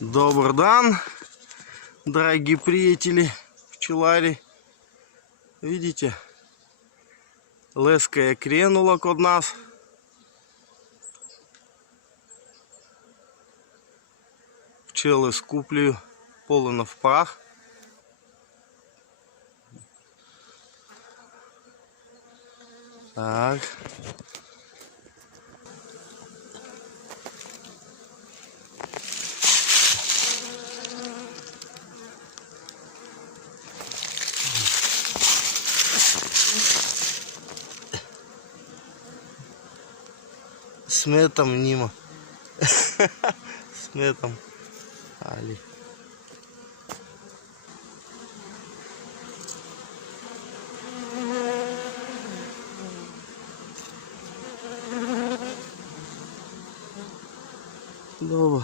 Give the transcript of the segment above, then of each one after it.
Добрый день, дорогие приятели, пчелари. Видите, леска кренула код нас. Пчели скуплюю полено в прах. Так. Сметом нима. Сметом. Али. Добро.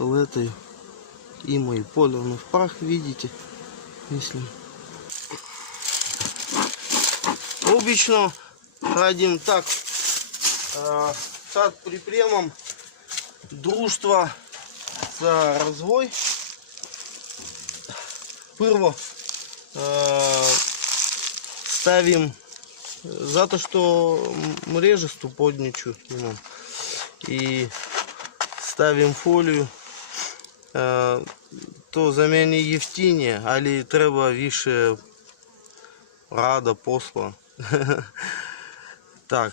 Летаю. И мои полено в прах, видите, если обычно радим так. Сад припрямом дружство за развой. Пырво ставим за то, что мрежесту подничу и ставим фолию. То за мене єфтіні, але треба більше рада посла. Так.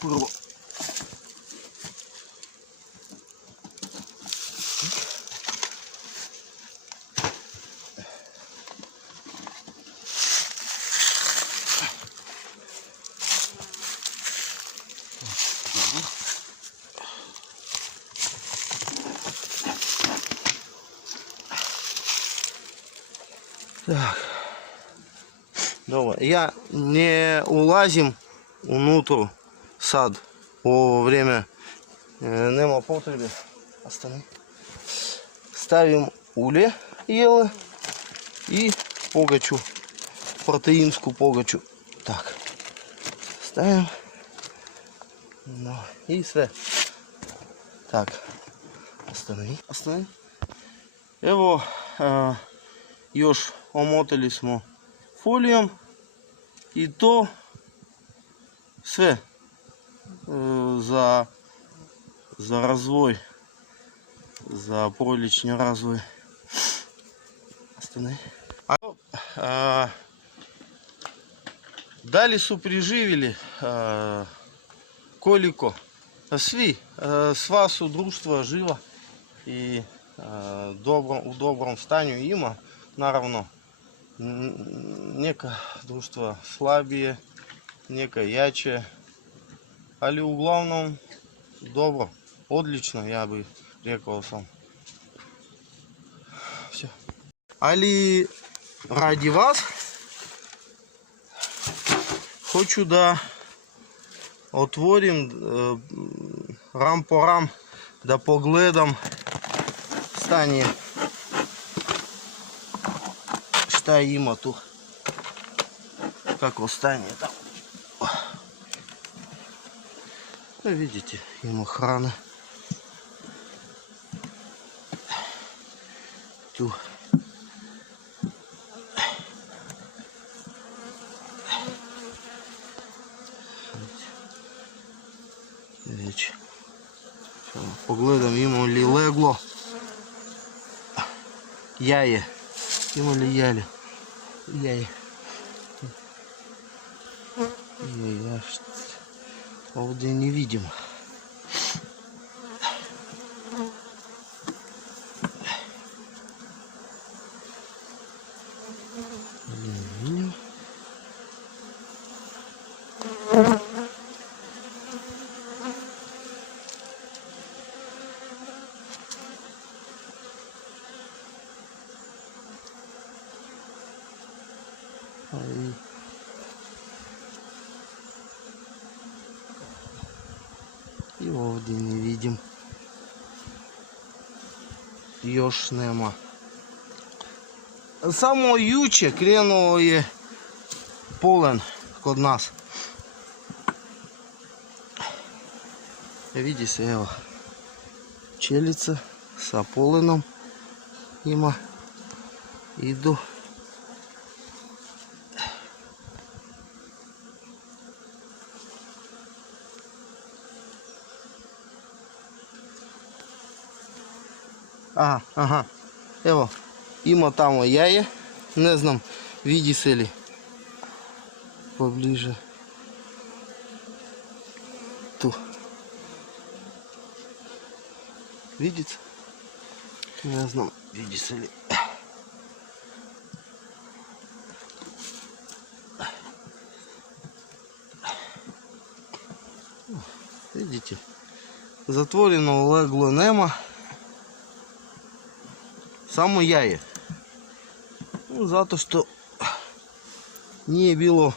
Пырво. Так. Добре. Я не улазим внутрь сад во время нема потреби. Остальные. Ставим уле еле и погачу, протеинскую погачу. Так. Ставим. Ну, и все. Так. Остальные. Остальные. Его još omotali smo folijom i to sve za razvoj, za prolični razvoj. Dali su preživjeli koliko svi, sva su društva živa i u dobrom stanju ima. Naravno, neka društva slabije, neka jače, ali uglavnom dobro, odlično, ja bih rekao sam. Все. Ali ради вас хочу да otvorim рам по рам, да pogledam stanje. Šta ima tu, kako stanje там. Видите, има храна. Tu. Видите. Pogledam ima li leglo. Jaje. Ima li jaje? Jaje. Я ovdje не видим. І овді не видим. Još nema. Samo juče krenuo je polen kod nas. Vidi se, evo. пчелица с полином има иду. Ага, evo, ima tamo jaje, ne znam, vidi se li pobliže, tu, vidite, ne znam, vidi se li, vidite, zatvoreno leglo nema. Samo jaje. Zato što nije bilo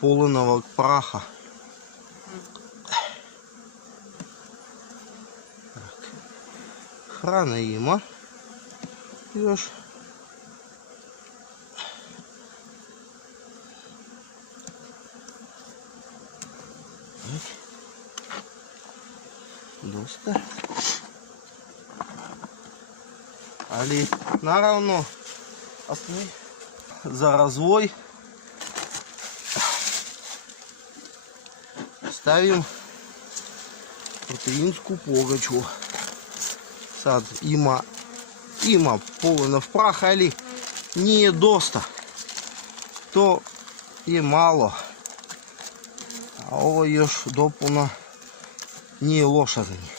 polenovog praha. Hrane ima još. Dosta. Ali naravno za razvoj stavim proteinsku pogaču. Sad ima polenov prah, ali nije dosta. To je malo. A ovo još dopuna nije loša za njih.